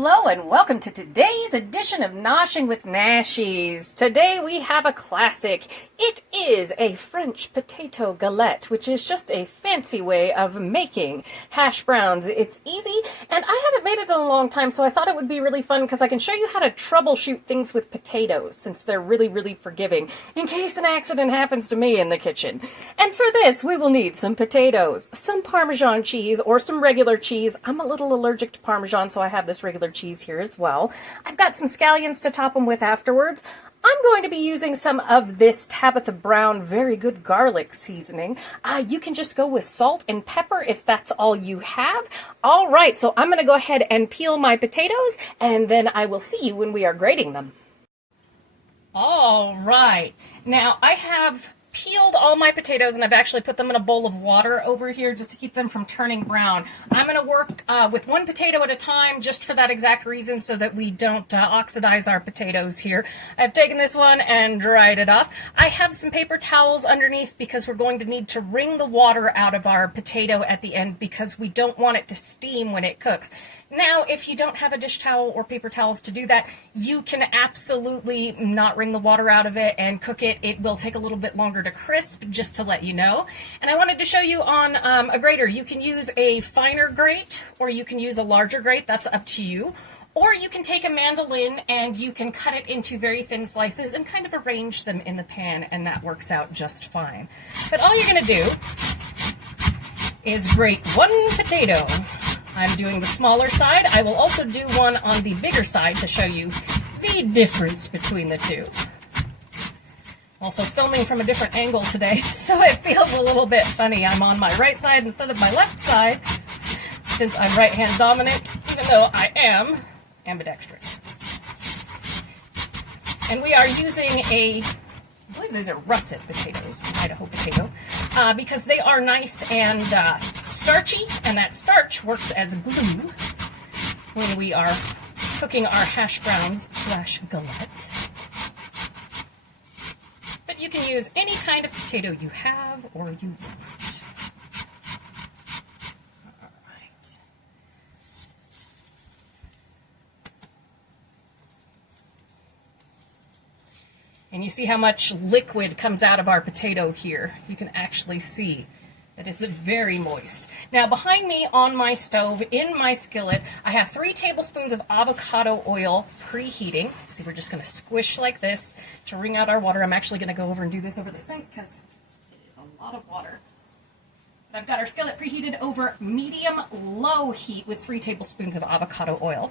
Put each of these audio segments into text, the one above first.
Hello and welcome to today's edition of Noshing with Nashies. Today we have a classic. It is a French potato galette, which is just a fancy way of making hash browns. It's easy, and I haven't made it in a long time, so I thought it would be really fun because I can show you how to troubleshoot things with potatoes, since they're really forgiving, in case an accident happens to me in the kitchen. And for this, we will need some potatoes, some Parmesan cheese, or some regular cheese. I'm a little allergic to Parmesan, so I have this regular cheese here as well. I've got some scallions to top them with afterwards. I'm going to be using some of this Tabitha Brown very good garlic seasoning. You can just go with salt and pepper if that's all you have. All right, so I'm going to go ahead and peel my potatoes, and then I will see you when we are grating them. All right, now I have peeled all my potatoes, and I've actually put them in a bowl of water over here just to keep them from turning brown. I'm going to work with one potato at a time just for that exact reason, so that we don't oxidize our potatoes here. I've taken this one and dried it off. I have some paper towels underneath because we're going to need to wring the water out of our potato at the end because we don't want it to steam when it cooks. Now, if you don't have a dish towel or paper towels to do that, you can absolutely not wring the water out of it and cook it. It will take a little bit longer to crisp, just to let you know. And I wanted to show you on a grater. You can use a finer grate or you can use a larger grate. That's up to you. Or you can take a mandolin and you can cut it into very thin slices and kind of arrange them in the pan, and that works out just fine. But all you're going to do is grate one potato. I'm doing the smaller side. I will also do one on the bigger side to show you the difference between the two. Also filming from a different angle today, so it feels a little bit funny. I'm on my right side instead of my left side, since I'm right-hand dominant, even though I am ambidextrous. And we are using I believe these are russet potatoes, Idaho potato, because they are nice and starchy, and that starch works as glue when we are cooking our hash browns / galette. But you can use any kind of potato you have or you want. All right. And you see how much liquid comes out of our potato here. You can actually see that it's very moist. Now behind me on my stove, in my skillet, I have 3 tablespoons of avocado oil preheating. See, we're just gonna squish like this to wring out our water. I'm actually gonna go over and do this over the sink because it is a lot of water. But I've got our skillet preheated over medium-low heat with 3 tablespoons of avocado oil.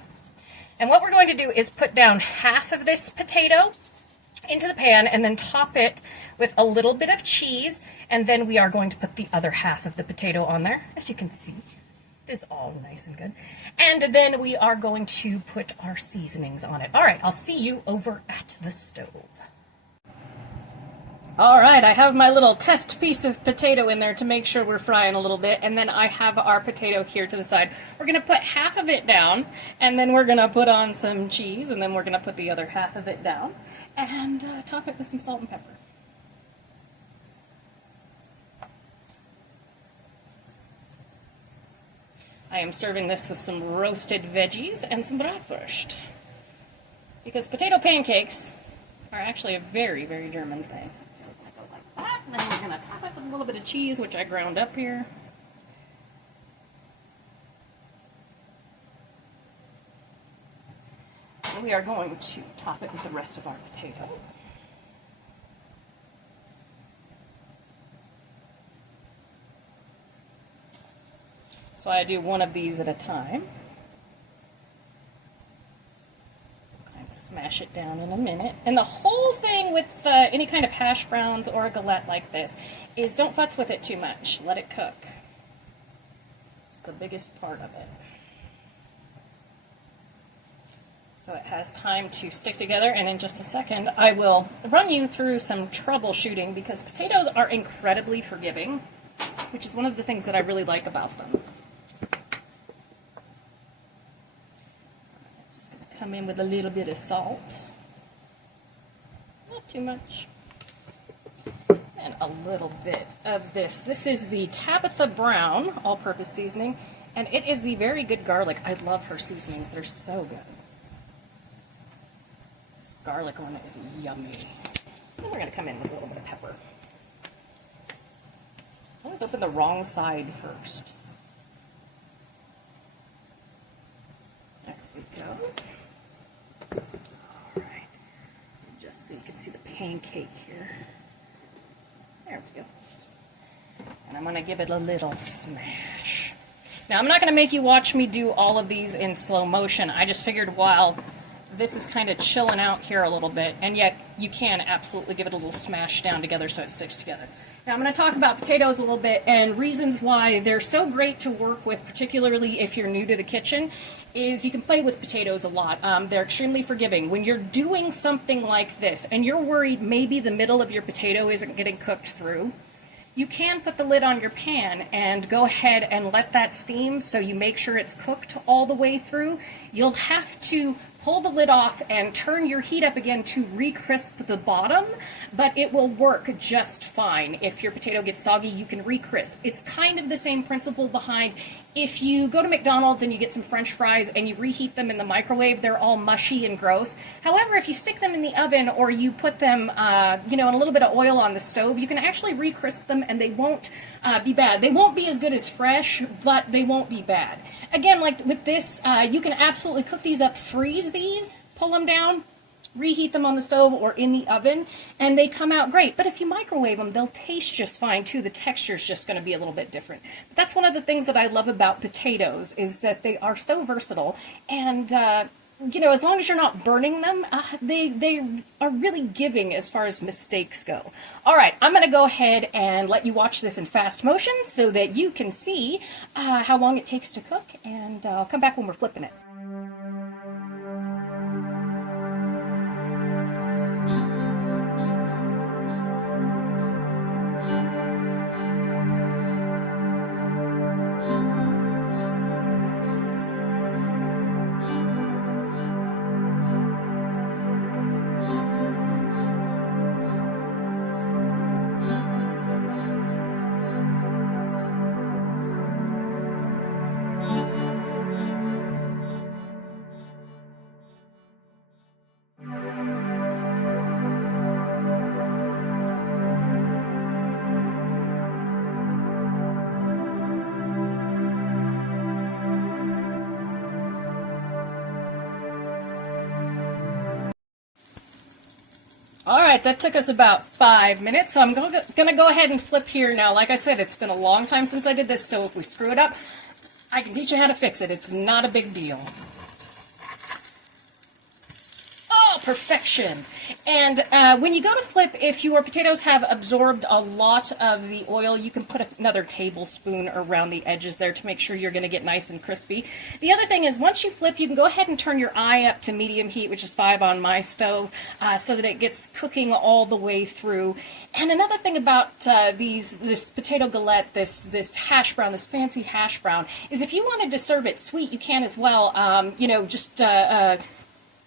And what we're going to do is put down half of this potato into the pan and then top it with a little bit of cheese, and then we are going to put the other half of the potato on there. As you can see, it is all nice and good. And then we are going to put our seasonings on it. All right, I'll see you over at the stove. All right, I have my little test piece of potato in there to make sure we're frying a little bit, and then I have our potato here to the side. We're going to put half of it down, and then we're going to put on some cheese, and then we're going to put the other half of it down, and top it with some salt and pepper. I am serving this with some roasted veggies and some bratwurst, because potato pancakes are actually a very German thing. And then we're going to top it with a little bit of cheese, which I ground up here. And we are going to top it with the rest of our potato. So I do one of these at a time. Smash it down in a minute. And the whole thing with any kind of hash browns or a galette like this is don't futz with it too much. Let it cook. It's the biggest part of it. So it has time to stick together, and in just a second I will run you through some troubleshooting, because potatoes are incredibly forgiving, which is one of the things that I really like about them. Come in with a little bit of salt, not too much, and a little bit of this. This is the Tabitha Brown all-purpose seasoning, And it is the very good garlic. I love her seasonings. They're so good. This garlic one is yummy. And we're going to come in with a little bit of pepper. I always open the wrong side first. There we go. All right. Just so you can see the pancake here. There we go. And I'm going to give it a little smash. Now, I'm not going to make you watch me do all of these in slow motion. I just figured while this is kind of chilling out here a little bit, and yet you can absolutely give it a little smash down together so it sticks together. Now, I'm going to talk about potatoes a little bit and reasons why they're so great to work with, particularly if you're new to the kitchen, is you can play with potatoes a lot. They're extremely forgiving. When you're doing something like this and you're worried maybe the middle of your potato isn't getting cooked through, you can put the lid on your pan and go ahead and let that steam so you make sure it's cooked all the way through. You'll have to pull the lid off and turn your heat up again to re-crisp the bottom, but it will work just fine. If your potato gets soggy, you can re-crisp. It's kind of the same principle behind if you go to McDonald's and you get some French fries and you reheat them in the microwave, they're all mushy and gross. However, if you stick them in the oven or you put them, in a little bit of oil on the stove, you can actually re-crisp them and they won't be bad. They won't be as good as fresh, but they won't be bad. Again, like with this, you can absolutely cook these up, freeze these, pull them down, reheat them on the stove or in the oven, and they come out great. But if you microwave them, they'll taste just fine too. The texture is just going to be a little bit different. But that's one of the things that I love about potatoes is that they are so versatile, and as long as you're not burning them, they are really giving as far as mistakes go. All right, I'm going to go ahead and let you watch this in fast motion so that you can see how long it takes to cook, and I'll come back when we're flipping it. All right, that took us about 5 minutes, so I'm going to go ahead and flip here now. Like I said, it's been a long time since I did this, so if we screw it up, I can teach you how to fix it. It's not a big deal. Oh, perfection. And when you go to flip, if your potatoes have absorbed a lot of the oil, you can put another tablespoon around the edges there to make sure you're going to get nice and crispy. The other thing is once you flip, you can go ahead and turn your eye up to medium heat, which is 5 on my stove, so that it gets cooking all the way through. And another thing about this potato galette, this hash brown, this fancy hash brown, is if you wanted to serve it sweet, you can as well.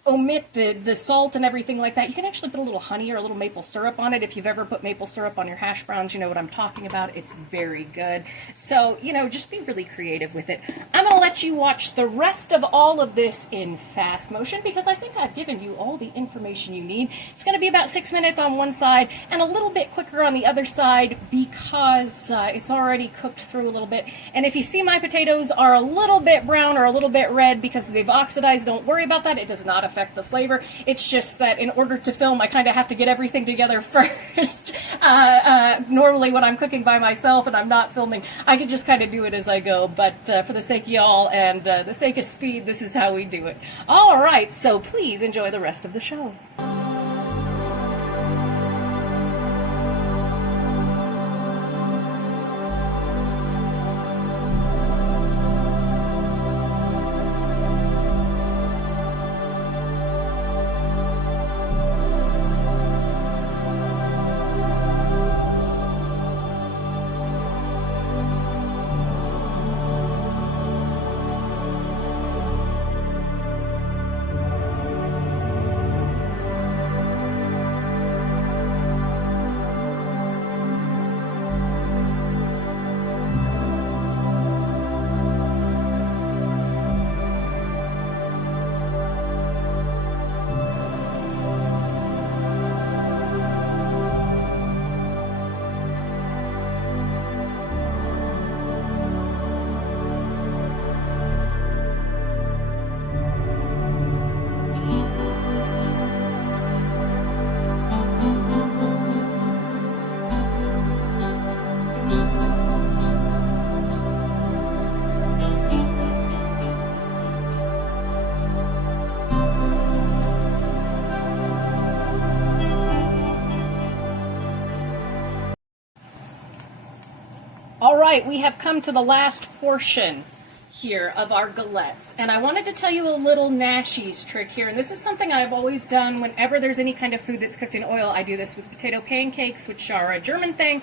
Omit the salt and everything like that. You can actually put a little honey or a little maple syrup on it. If you've ever put maple syrup on your hash browns, you know what I'm talking about. It's very good. So, just be really creative with it. I'm going to let you watch the rest of all of this in fast motion because I think I've given you all the information you need. It's going to be about 6 minutes on one side and a little bit quicker on the other side because it's already cooked through a little bit. And if you see my potatoes are a little bit brown or a little bit red because they've oxidized, don't worry about that. It does not affect the flavor. It's just that in order to film, I kind of have to get everything together first. Normally when I'm cooking by myself and I'm not filming, I can just kind of do it as I go, but for the sake of y'all and the sake of speed, this is how we do it. All right, so please enjoy the rest of the show. right, we have come to the last portion here of our galettes, and I wanted to tell you a little Nashies trick here, and this is something I've always done whenever there's any kind of food that's cooked in oil. I do this with potato pancakes, which are a German thing.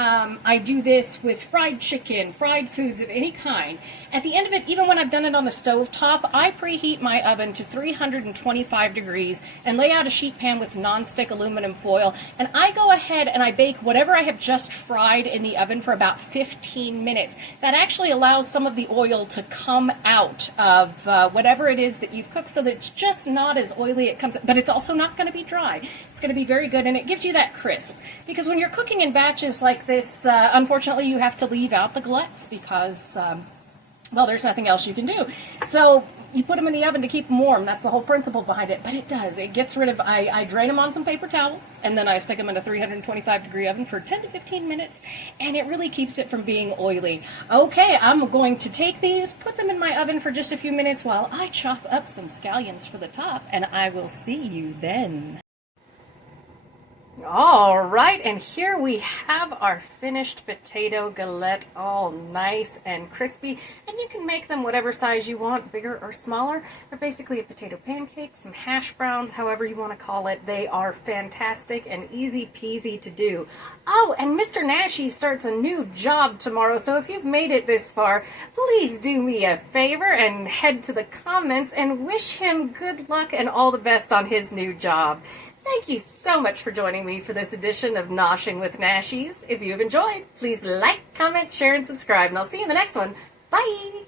I do this with fried chicken, fried foods of any kind. At the end of it, even when I've done it on the stove top, I preheat my oven to 325 degrees and lay out a sheet pan with some nonstick aluminum foil, and I go ahead and I bake whatever I have just fried in the oven for about 15 minutes. That actually allows some of the oil to come out of whatever it is that you've cooked, so that it's just not as oily it comes, but it's also not going to be dry. It's going to be very good, and it gives you that crisp. Because when you're cooking in batches like this, unfortunately you have to leave out the galettes because well, there's nothing else you can do. So you put them in the oven to keep them warm. That's the whole principle behind it. But it does. It gets rid of, I drain them on some paper towels, and then I stick them in a 325-degree oven for 10 to 15 minutes, and it really keeps it from being oily. Okay, I'm going to take these, put them in my oven for just a few minutes while I chop up some scallions for the top, and I will see you then. All right, and here we have our finished potato galette, all nice and crispy, and you can make them whatever size you want, bigger or smaller. They're basically a potato pancake, some hash browns, however you want to call it. They are fantastic and easy peasy to do. Oh, and Mr. Nashies starts a new job tomorrow, so if you've made it this far, please do me a favor and head to the comments and wish him good luck and all the best on his new job. Thank you so much for joining me for this edition of Noshing with Nashies. If you have enjoyed, please like, comment, share, and subscribe, and I'll see you in the next one. Bye!